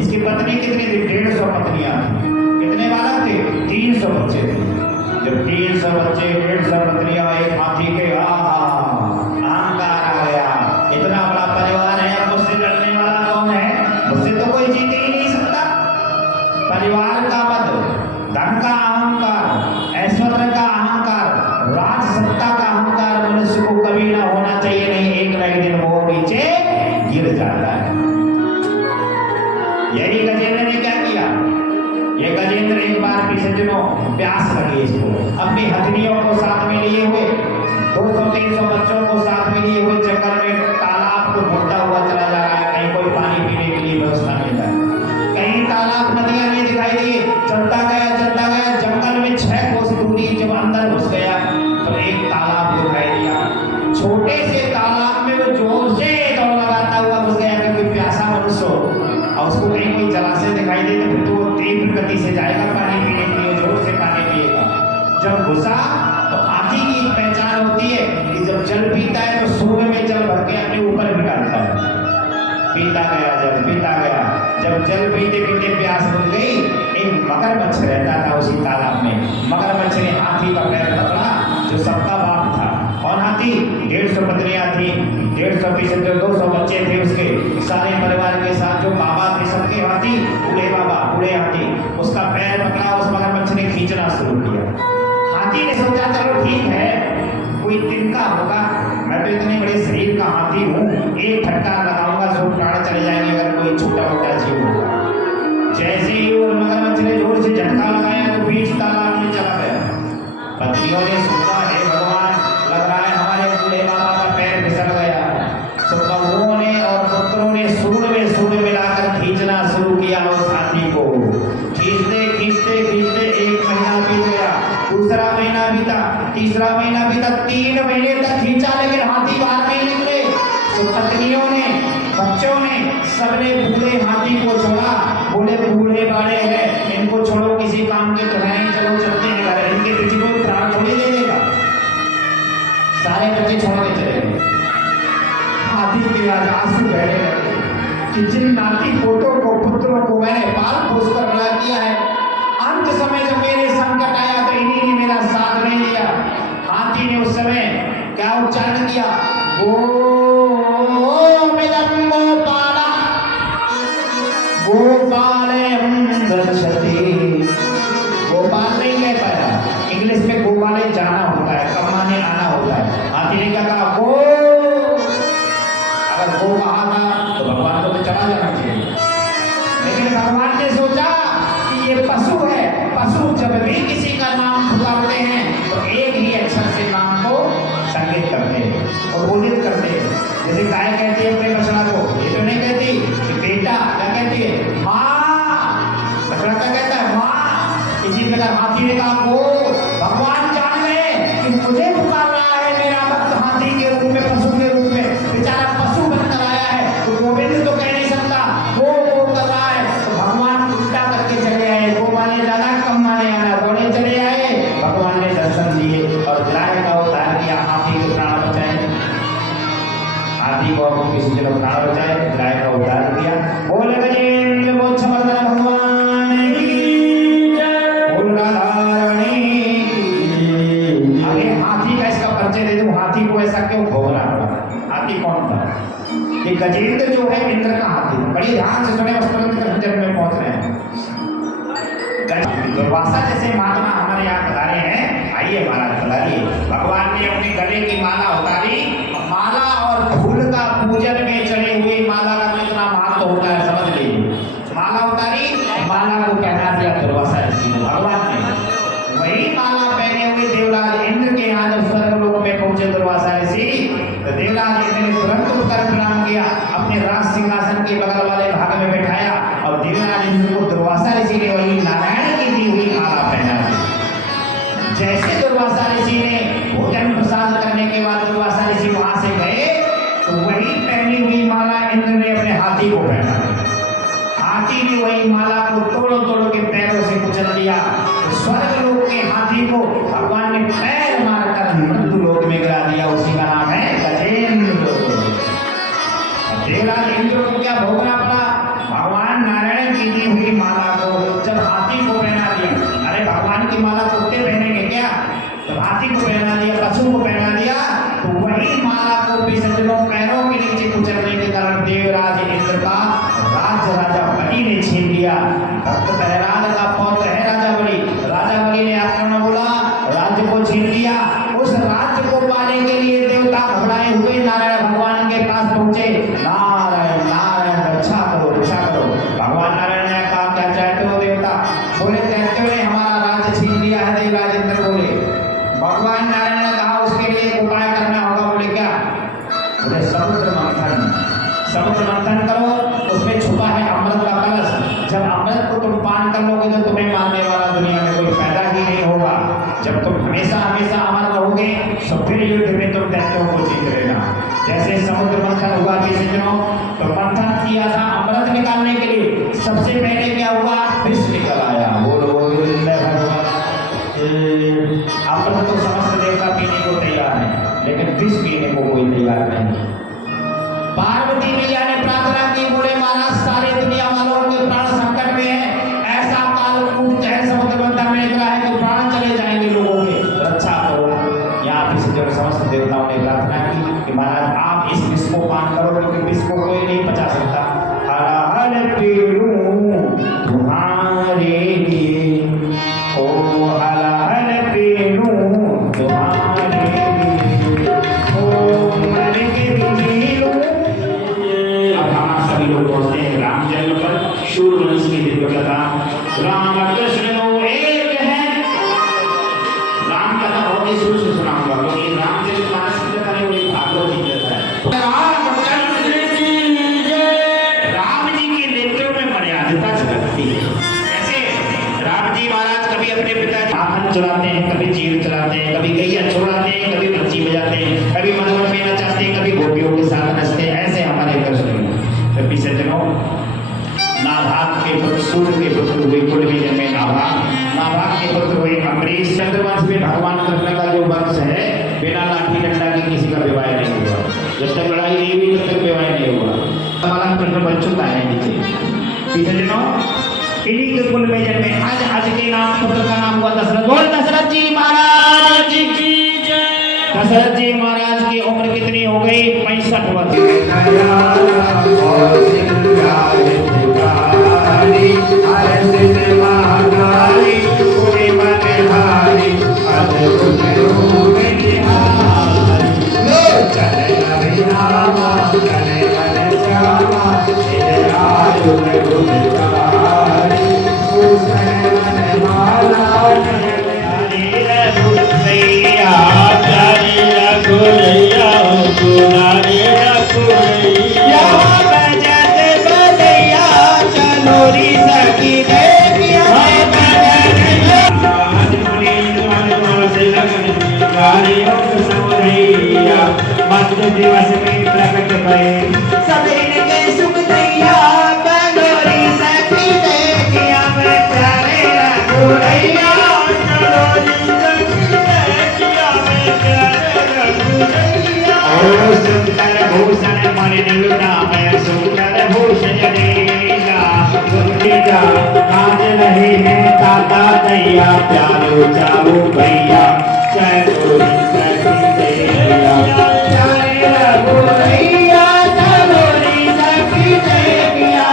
इसकी पत्नी कितनी थी? 150 पत्नियां थी। कितने बालक थे? 300 बच्चे थे। जब 300 बच्चे, 150 पत्नियां, एक हाथी के, अहंकार आ गया। इतना बड़ा परिवार है, मुझसे लड़ने वाला कौन है? मुझसे तो कोई जीत ही नहीं सकता। परिवार का मत, धन का अहंकार, ऐश्वर्य का अहंकार, राज सत्ता का अहंकार मनुष्य को कभी ना होना चाहिए। नहीं, एक ना एक दिन वो नीचे गिर जाता है। यही गजेंद्र ने क्या किया? ये गजेंद्र एक बार भी सज्जनों प्यास लगी इसको, अपनी हथनियों को साथ में लिए हुए, 200-300 बच्चों को साथ में लिए हुए जंगल में तालाब को ढूंढता हुआ चला जा रहा है। कहीं कोई पानी पीने के लिए व्यवस्था मिल रहा है, कहीं तालाब नदियां नहीं दिखाई दी। चलता गया जंगल में 6 कोस दूरी जब अंदर घुस गया तो एक तालाब दिखाई दिया। छोटे से तालाब में वो जोर से दौड़ लगाता हुआ घुस गया, क्योंकि प्यासा मनुष्य और उसको कहीं कोई जलाशय दिखाई दे तो फिर तो तीव्र गति जल्दी से जाएगा पानी पीने के लिए, जोर से पानी पिएगा। जब घुसा तो हाथी की एक पहचान होती है कि जब जल पीता है तो सूंड में जल भर के अपने ऊपर भी डालता है। पीता गया जब जल पीते पीते प्यास बुझ गई, एक मगरमच्छ रहता था उसी तालाब में। मगरमच्छ ने हाथी का पैर पकड़ा जो सबका बाप था। और हाथी 150 पत्नियां थी, 150 200 बच्चे थे उसके, सारे परिवार के साथ जो बाबा थे सबके हाथी, बूढ़े हाथी। उसका पैर पकड़ा उस मगरमच्छ ने खींचना शुरू किया। हाथी ने सोचा चलो ठीक है, कोई तिनका होगा, मैं तो इतने बड़े शरीर का हाथी हूँ, एक फटकार लगाऊंगा सब प्राण चले जाएंगे अगर कोई छोटा मोटा जीव होगा। जैसे ही वो मगरमच्छ ने जोर से झटका लगाया तो बीच तालाब में चला गया। पत्नियों ने सोचा हे भगवान, लग रहा है हमारे बूढ़े बाबा का पैर फिसल गया। तो बहुओं ने और पुत्रों ने सूंड में लाकर खींचना शुरू किया उस हाथी को। खींचते 1 महीना बीत गया, दूसरा महीना बीता, तीसरा महीना बीता, 3 महीने तक खींचा लेकिन हाथी बाहर नहीं निकले। तो पत्नियों ने, बच्चों ने, सबने बूढ़े हाथी को छोड़ा। बोले बूढ़े बाड़े हैं, इनको छोड़ो, किसी काम के तो है नहीं, चलो चलते हैं घर, इनके पीछे कोई प्राण थोड़ी दे देगा। सारे बच्चे छोड़ के चले गए। हाथी के आज आंसू बहने लगे कि जिन नाती पोतों को, पुत्रों को मैंने पाल पोस कर बड़ा किया है, अंत समय जब मेरे संकट आया तो इन्हीं ने मेरा साथ नहीं दिया। हाथी ने उस समय क्या उच्चारण किया, गोपाल नहीं कह पाया, इंग्लिश में गोपाले जाना होता है, कमाने आना होता है। हाथी ने क्या कहा, गो। अगर गो कहा था तो भगवान को तो चला जाना चाहिए, लेकिन भगवान ने सोचा कि ये पशु है, पशु जब भी किसी का नाम पुकारते हैं तो एक ही अक्षर से नाम को संकेत करते हैं और बोधित करते हैं। जैसे गाय कहती है अपने बछड़ा को, ये तो नहीं कहती कि बेटा, क्या कहती है, माँ। बछड़ा क्या कहता है, माँ। इसी प्रकार हाथी ने कहा, गो। भगवान जान गए कि मुझे पुकार रहा है मेरा भक्त हाथी के रूप में, पशु के रूप में, बेचारा पशु बनकर आया है, तो गोविंद तो कह नहीं सकता, गो कर रहा है। तो भगवान उल्टा करके चले आए, गो माने जाना, कम माने आना, दौड़े चले आए। भगवान ने दर्शन दिए और गाय का अवतार किया, हाथी के प्राण बचाए। हाथी को किसी जगह प्राण बचाए, गाय का अवतार किया। बोले गजेंद्र मोक्ष वर्धन भगवान की जय, बोल राधारणी की। आगे हाथी का इसका परिचय दे दूं, हाथी को ऐसा क्यों भोगना पड़ा। हाथी कौन था? ये गजेंद्र जो है इंद्र का हाथी। बड़ी ध्यान से सुने, वस्त्रंत के में पहुंच रहे हैं। दुर्वासा जैसे महात्मा हमारे यहाँ पधारे हैं, आइए महाराज पधारिए। भगवान ने अपने गले की माला उतारी। माला और फूल का पूजन में चढ़े हुए माला का कितना महत्व होता है समझ लीजिए। माला उतारी, माला को पहना दिया दुर्वासा ऋषि को भगवान ने। वही माला पहने हुए देवराज इंद्र के यहाँ जब स्वर्गलोक में पहुंचे दुर्वासा ऋषि, तो देवराज इंद्र ने तुरंत उठकर प्रणाम किया, अपने राज सिंहासन के बगल वाले भाग में बैठाया और देवराज इंद्र को दुर्वासा ऋषि ने वही नारायण की दी हुई माला पहना दी। जैसे दुर्वासा ऋषि ने भोजन प्रसाद करने के बाद दुर्वासा ऋषि वहां से गए तो वही पहनी हुई माला इंद्र ने अपने हाथी को पहना दी। हाथी ने वही माला को तोड़ के पैरों से कुचल दिया। स्वर्गलोक के हाथी को भगवान ने पैर मारकर मृत्यु लोक में गिरा दिया। उसी का नाम है गजेंद्र। देवराज इंद्र को क्या भोगना पड़ा? भगवान नारायण की दी हुई माला को जब हाथी को पहना दिया। अरे भगवान की माला कुत्ते पहनेंगे क्या? तो हाथी को पहना दिया, पशु को पहना दिया, तो वही माला को सज्जनों पैरों के नीचे कुचलने के कारण देवराज इंद्र का राज्य राजा बलि ने छीन लिया। भक्त प्रहलाद का पौत्र है राजा बलि। राजा बलि ने आक्रमण बोला, राज्य को छीन लिया। उस राज्य को पाने के लिए देवता घबराए हुए नारायण भगवान के पास पहुंचे। नारायण नारायण रक्षा करो, रक्षा करो। भगवान नारायण ने कहा क्या चाहते हो देवता? बोले दैत्यों ने हमारा राज्य छीन लिया है। देवराज इंद्र बोले। भगवान नारायण ने कहा उसके लिए एक उपाय करना होगा। बोले क्या? बोले समुद्र मंथन करो, उसमें छुपा है अमृत का कलश। जब अमृत को तुम पान कर लोगे तो तुम्हें मानने वाला दुनिया में कोई पैदा ही नहीं होगा। जब तुम हमेशा हमेशा अमर रहोगे तो फिर युद्ध में तुम दैत्यों को जीत लेना। जैसे समुद्र मंथन हुआ किसनों, तो मंथन किया था अमृत निकालने के लिए। सबसे पहले क्या हुआ? विष निकल आया। विष पीने को कोई तैयार नहीं। पार्वती मैया ने प्रार्थना की, बोले महाराज सारे दुनिया वालों के प्राण संकट में है, ऐसा काल कूट जहर समुद्र मंथन में निकला है कि प्राण चले जाएंगे लोगों के, रक्षा करो। यहाँ पे जब समस्त देवताओं ने प्रार्थना की कि महाराज आप इस विष को पान करो, क्योंकि विष को कोई नहीं पचा सकता। हर हर पीड़ू तुम्हारे लिए, ओ हर हर पीड़ू तुम्हारे लिए, ओ मर के वीरू। अब हम सभी लोग बोलते हैं राम जन्म पर शूरवंश की दिव्य कथा। राम कृष्ण दो एक है। राम कथा बहुत ही शुरू से सुनाऊंगा, क्योंकि रामचरितमानस की कथा नहीं, वही भागवत की कथा है। राम जी के नेत्रों में मर्यादा झलकती है। कैसे? राम जी महाराज कभी अपने पिता माखन चुराते हैं, कभी चीर चलाते हैं, कभी गैया छोड़ाते हैं, कभी बच्ची बजाते हैं, कभी मधुवन में नचाते हैं, कभी गोपियों के साथ नचते हैं। ऐसे हमारे कृष्ण तो पीछे जनो नाभाग के पुत्र सूर्य के पुत्र हुए, कुल में जन्मे नाभाग के पुत्र हुए अम्बरीश। चंद्रवंश में भगवान कृष्ण का जो वंश है, बिना लाठी डंडा के किसी का विवाह नहीं हुआ। जब तक लड़ाई नहीं हुई तब तक विवाह नहीं हुआ। हमारा कृष्ण बन चुका है नीचे पीछे जनो इन्हीं के कुल में जन्मे। आज के नाम पुत्र का नाम हुआ दशरथ। बोल दशरथ जी महाराज की जय। दशरथ जी महाराज की उम्र कितनी हो गई? 65 वर्ष। दिवस में प्रकट भये सभी के सुख दैया, बनोरी सखी देखिया मैं प्यारे रघुरैया, बनोरी सखी देखिया मैं प्यारे रघुरैया। ओ सुंदर भूषण मणि नाम सुंदर भूषण देगा, सुंदर काज नहीं है ताता दैया, प्यारो जाओ भैया चलोरी सखी देखिया।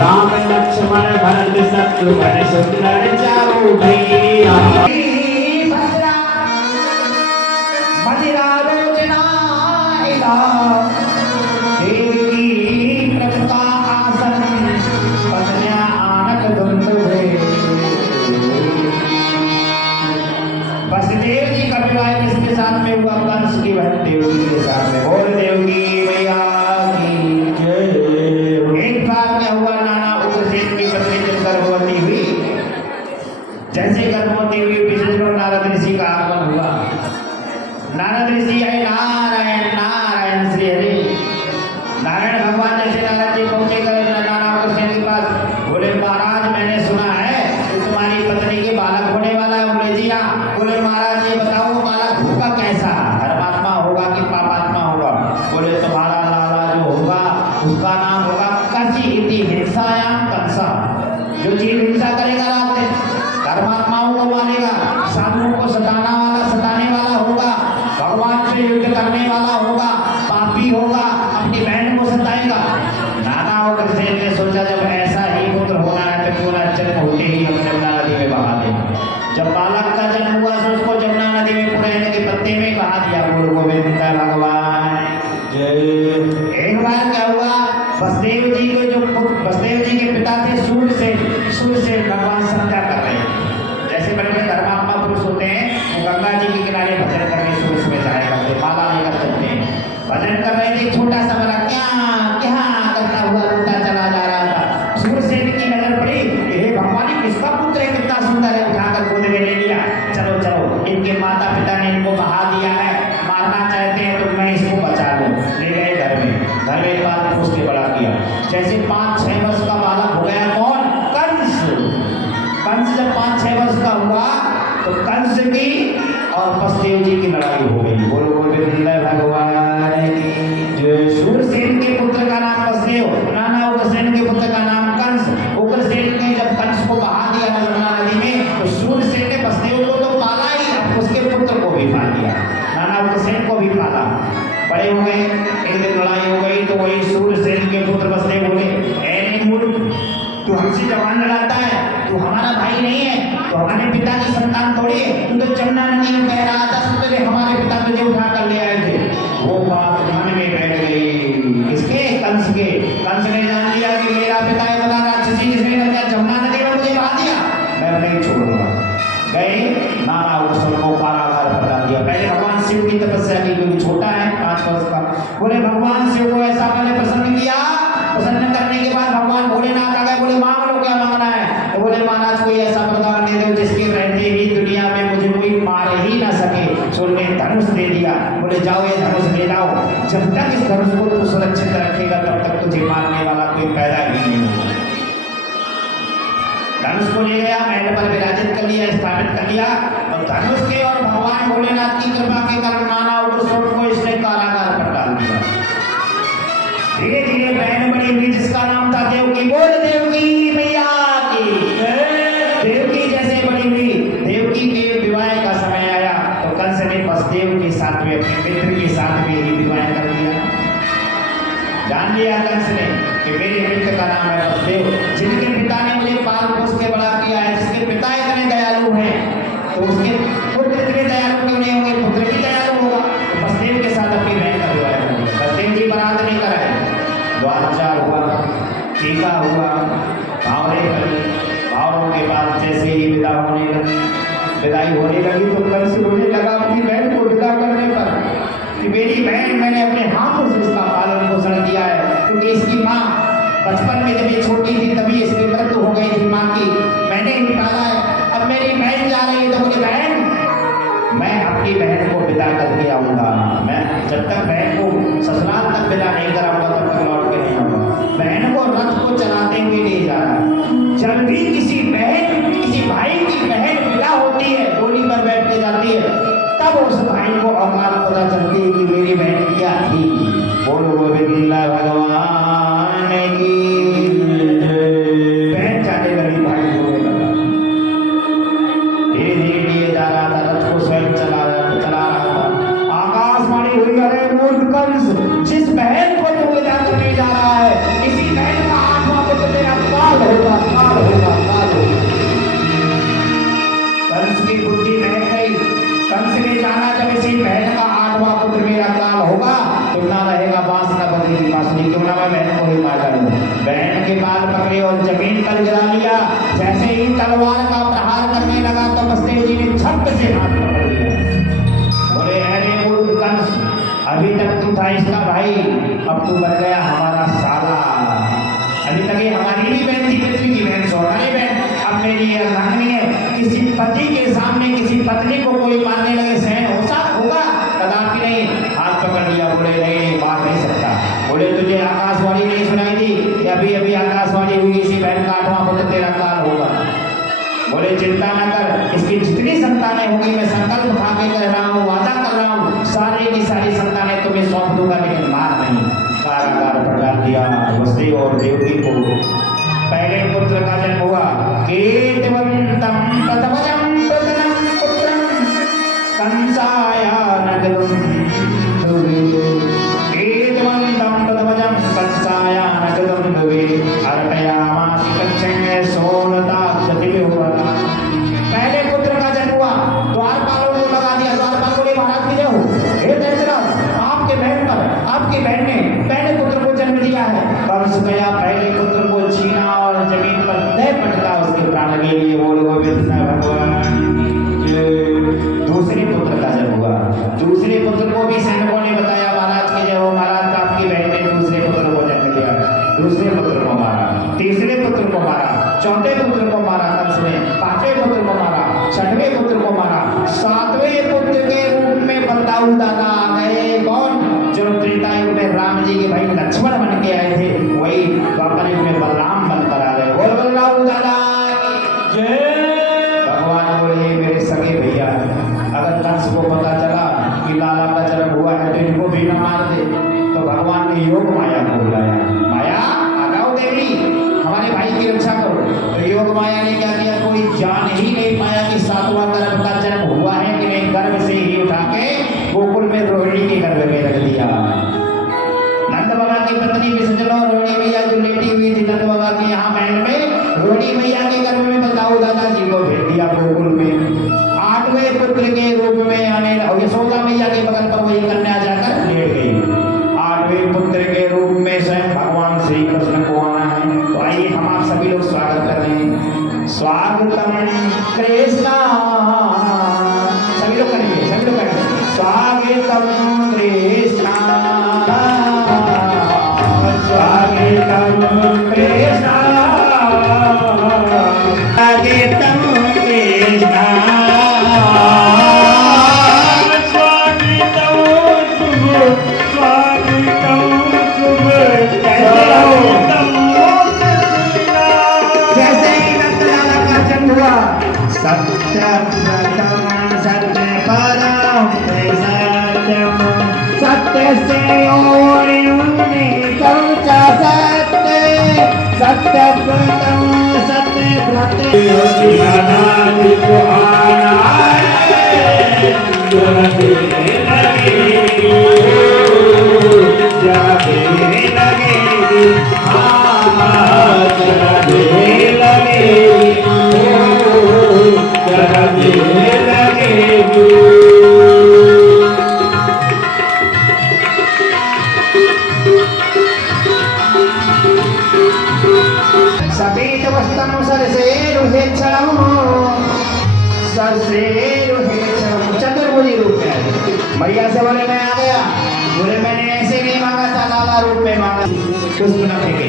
राम लक्ष्मण भरत शत्रुघ्न सुंदर जाओ भैया। मदिरा रोजना देवी कृपा आसन पत्निया आनक दुंदुभे। वसुदेव जी का विवाह किसके साथ में हुआ? कंस की बहन देवकी के साथ में। बोल देवकी मैया की जय। एक बार क्या हुआ, नाना उग्रसेन की पत्नी जब गर्भवती हुई, जैसे गर्भवती हुई विष्णु नारद ऋषि का आगमन हुआ। नारद ऋषि आए, नारायण नारायण श्री हरि। नारायण भगवान जैसे नारद जी पहुंचे नाना उग्रसेन के पास, बोले महाराज मैंने सुना है कि तुम्हारी पत्नी के बालक होने वाला है। बोले जी हाँ। बोले महाराज ये बताओ बालक होगा कैसा, धर्मात्मा होगा कि पापात्मा होगा? बोले तुम्हारा लाला जो होगा उसका नाम होगा कंसी इति हिंसायाम कंसा, जो जीव हिंसा करेगा रात में, धर्मात्माओं को मानेगा, साधुओं को सताने वाला होगा, भगवान से युद्ध करने वाला होगा, पापी होगा, अपनी बहन को सताएगा। नाना उग्रसेन ने सोचा जब ऐसा ही पुत्र होना है तो क्यों ना जन्म होते ही हम जमुना नदी में बहा दें। जब बालक का जन्म हुआ तो उसको जमुना नदी में पुरैने के पत्ते में बहा दिया। बोल गोविंद भगवान जय। एक बार क्या हुआ, वसुदेव जी के पिता थे सूर्य से भगवान संध्या कर रहे हैं। जैसे बड़े बड़े धर्मात्मा पुरुष होते हैं वो गंगा जी के किनारे भजन करने सूर्य में जाया करते, माला लेकर चलते हैं। भजन कर रहे थे, छोटा सा बड़ा क्या क्या करता हुआ रोता चला जा रहा था। सूर्य की नजर पड़ी, हे भगवान किसका पुत्र है, कितना सुंदर है, उठाकर गोद में ले लिया। चलो चलो, इनके माता पिता ने इनको बहा दिया है, मारना चाहते हैं तो मैं इसको बचा लूं। ले गए घर में बात पूछ के बड़ा किया। जैसे 5-6 वर्ष का बालक हो गया, कौन? कंस। कंस जब 5-6 वर्ष का हुआ तो कंस की और तू हमसे जवान लड़ाता है, तू हमारा भाई नहीं है, तो हमारे पिता की संतान थोड़ी है। तू तो जमुना नदी में बह रहा था, सुन हमारे पिता तुझे उठा कर ले आए थे। वो बात मन में बैठ गई किसके? कंस के। कंस ने जान लिया कि मेरा पिता है बड़ा राक्षसी, जिसने जमुना नदी में मुझे बहा दिया, मैं नहीं छोड़ूंगा। गए नाना उसको कारागार पर डाल दिया। पहले भगवान शिव की तपस्या की, क्योंकि छोटा है 5 वर्ष का। बोले भगवान शिव को ऐसा पहले प्रसन्न किया, प्रसन्न करने के बाद भगवान भोलेनाथ आ गए। बोले मांग लो, क्या मांगना है? तो बोले महाराज कोई ऐसा वरदान दे दो जिसके रहते ही दुनिया में मुझे कोई मार ही ना सके। तो उन्होंने धनुष दे दिया। बोले जाओ ये धनुष ले जाओ, जब तक इस धनुष को तू सुरक्षित रखेगा तब तक तुझे मारने वाला कोई पैदा ही नहीं होगा। धनुष को ले गया, महल पर विराजित कर लिया, स्थापित कर लिया। और धनुष के और भगवान भोलेनाथ की कृपा के कारण नाना उग्रसूंड को इसने कारागार पर डाल दिया। धीरे धीरे बहन बड़ी हुई जिसका नाम था देवकी। बोल देवकी मैया की। देवकी जैसे बड़ी हुई, देवकी के विवाह का समय आया तो कंस ने वसुदेव के साथ में, अपने मित्र के साथ में ही विवाह कर दिया। जान लिया कंस ने कि मेरे मित्र का नाम है वसुदेव, जिनके पिता ने मुझे पाल पोस के बड़ा किया है, जिसके पिता इतने दयालु हैं, तो उसके पुत्र इतने दयालु क्यों नहीं होंगे? पुत्र भी दयालु होगा। तो वसुदेव के साथ अपनी बहन का विवाह कर दिया। वसुदेव जी बारात लेकर आए, द्वारचार हुआ, टीका हुआ, भावरे करी। भावरों के बाद जैसे ही विदाई होने लगी तो कंस रोने लगा अपनी बहन को विदा करने पर कि मेरी बहन, मैंने अपने हाथों से इसका पालन पोषण किया है, क्योंकि इसकी माँ बचपन में जब ये छोटी थी तभी इसकी मृत्यु हो गई थी माँ की, मैंने ही पाला है। अब मेरी बहन जा रही है तो बोली बहन, मैं अपनी बहन को विदा करके आऊंगा। मैं जब तक बहन को ससुराल तक विदा नहीं कराऊंगा तब तक लौट के नहीं आऊंगा। बहन को रथ को चलाते हुए ले जा रहा है। जब भी किसी बहन, किसी भाई की बहन विदा होती है, डोली पर बैठ के जाती है, तब उस भाई को औकात पता चलती है कि मेरी बहन क्या थी। बोलो गोविंद भगवान की। बहन जाने लगी, भाई रोने लगा। धीरे धीरे लिए जा रहा था, रथ को स्वयं चला रहा था। आकाशवाणी हुई, अरे मूर्ख कंस, जिस बहन को तू विदा करने जा रहा है, इसी बहन का 8वां पुत्र तेरा काल होगा, काल होगा, काल होगा। कंस की बुद्धि बह गई। कंस ने जाना जब इसी बहन का 8वां पुत्र मेरा काल होगा तो ना रहेगा बांस न बजेगी बांसुरी, क्यों ना मैं बहन को ही मार डालूं। बहन के बाल पकड़े और जमीन पर गिरा लिया। जैसे ही तलवार का प्रहार करने लगा तो वसुदेव जी ने झट से हाथ पकड़ लिया। बोले अरे मूर्ख कंस, अभी तक तू था इसका भाई, अब तू बन गया हमारा साला। अभी तक ये हमारी भी बहन थी, पृथ्वी की बहन, सोनारी बहन, अब मेरी ये अर्धांगिनी है। किसी पति के सामने किसी पत्नी को कोई मारने लगे सहन होगा? कदापि नहीं। हाथ पकड़ लिया। बोले नहीं, मार नहीं सकता। बोले तुझे आकाशवाणी नहीं सुनाई थी कि अभी अभी आकाशवाणी हुई, इसी बहन का 8वां पुत्र तेरा काल होगा। बोले चिंता न कर, इसकी जितनी संतानें होंगी मैं संकल्प खा के कह रहा हूँ, वादा कर रहा हूँ, सारी की सारी संतानें तुम्हें सौंप दूंगा, लेकिन मार नहीं। कारागार पर डाल दिया वसुदेव और देवकी को। पहले पुत्र का जन्म हुआ, केतवंतम प्रथमजं प्रथमं पुत्रं कंसायानगदं दुवे। केतवंतम प्रथमजं कंसायानगदं दुवे अर्पयामास कक्षे सोनताद्यतिविह्वला। पहले पुत्र का जन्म हुआ, द्वारपालों को लगा दिया। द्वारपाल बोले महाराज की जय हो, हे दशरथ, आपके बहन पर, आपकी बहन ने पहले पुत्र को जन्म दिया है। कंस गया, पहले पुत्र को छीना और जमीन पर तय पटका उसके प्राण के लिए। बोलो गोविंद भगवान। दूसरे पुत्र का जन्म हुआ। दूसरे पुत्र को भी सैनिकों ने बताया महाराज की जय हो, महाराज आपकी बहन ने दूसरे पुत्र को जन्म दिया। दूसरे पुत्र को मारा, तीसरे पुत्र को मारा, चौथे पुत्र को मारा कंस ने, 5वें पुत्र को मारा, 6वें पुत्र को मारा, 7वें पुत्र के रूप में बलदाऊ दादा आ गए। कौन? जो त्रेता युग में राम जी के भाई लक्ष्मण बन के आए थे, वही द्वापर युग में बलराम बनकर आ गए। बोल बलराम दादा जय। भगवान बोले मेरे सगे भैया, अगर कंस को पता चला कि लाला का जन्म हुआ है तो इनको भी न मार दे। तो भगवान ने योग माया को बुलाया। माया आ जाओ देवी, हमारे भाई की रक्षा करो। तो योग माया ने क्या किया? कोई जान ही नहीं पाया कि 7वां गर्भ का जन्म हुआ है कि नहीं। रोहिणी मैया के गर्भ में बताओ दादाजी को भेज दिया गोकुल में। 8वें पुत्र के रूप में यानी यशोदा मैया के बगल पर वही कन्या जाकर लेट गई। 8वें पुत्र के रूप में स्वयं भगवान श्री कृष्ण को आना है। तो आइए हम आप सभी लोग स्वागत कर रहे हैं। स्वागतम कृष्णा, सभी लोग करेंगे, सभी लोग करेंगे। स्वागतम कृष्णा, स्वागतम कृष्णा, स्वागतम कृष्णा, स्वागतम शुभ, स्वागतम शुभ। जैसे ही रत्नलाला का जन्म हुआ, सत्य प्रथम सत्य परम सत्यम, सत्य से और कौचा सत्य, सत्य प्रथम सत्य प्रत्यय को आना है, जाने लगेगी, जाने लगेगी, हाँ जाने लगेगी, जाने लगेगी। सफेद वस्त्रम सरसेरुहेक्षणम, सरसेरुहेक्षणम चतुर्भुजी रूप है। मैया से बोले मैं आ गया, बोले मैंने ऐसे नहीं मांगा था, लाला रूप में मांगा। पुष्प न फेंके,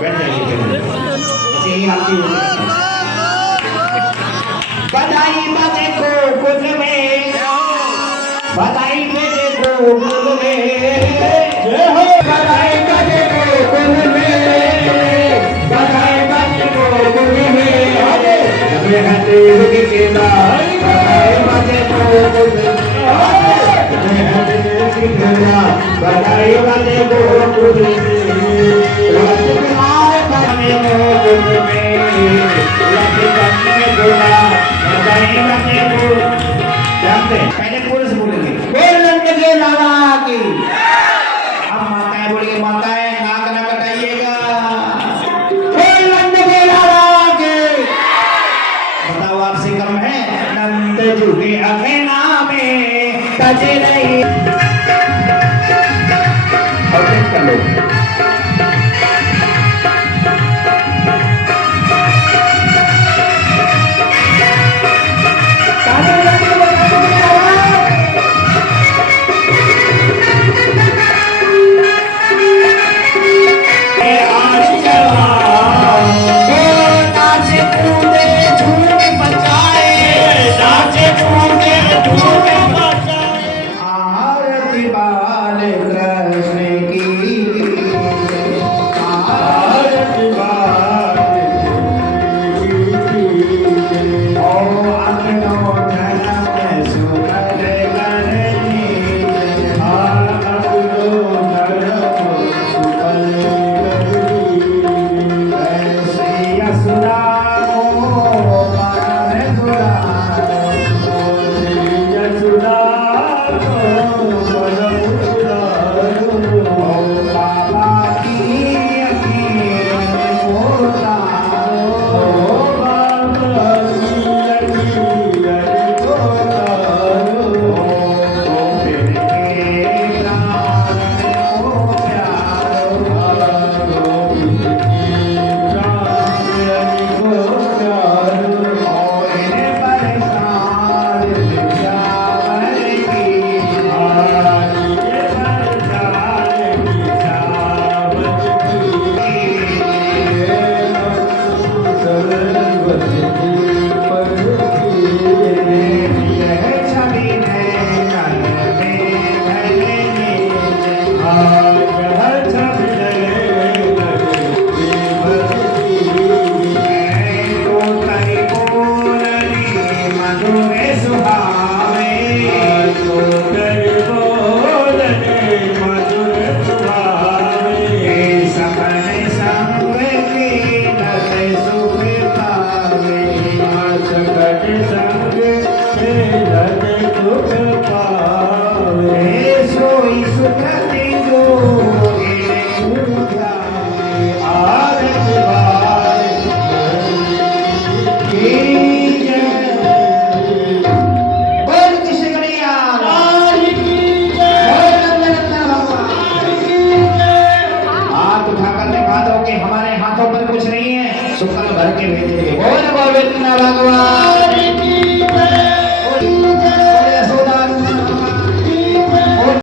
बैठ जाइए, ऐसे ही आपकी बधाई बजे को कुल में, बधाई बजे को कुल में, जय हो बधाई बजे को कुल में, बधाई बजे को कुल में, अरे हते रुक के लाल, बधाई बजे को कुल में, अरे हते रुक के लाल, बधाई बजे को कुल में, रत कुमार बने कुल में, रत बने गुला, बधाई बजे को, जानते पहले पुरुष बोलेंगे, बोलने के लाला की, अब माताएं बोलेंगे, माताएं नाक न कटाइएगा, बोलने के लाला की। बताओ आपसे कम है, नंद जुगे अखेना में तजे नहीं, और कुछ कर लो। हर के बेटे बोल गोविंद भगवान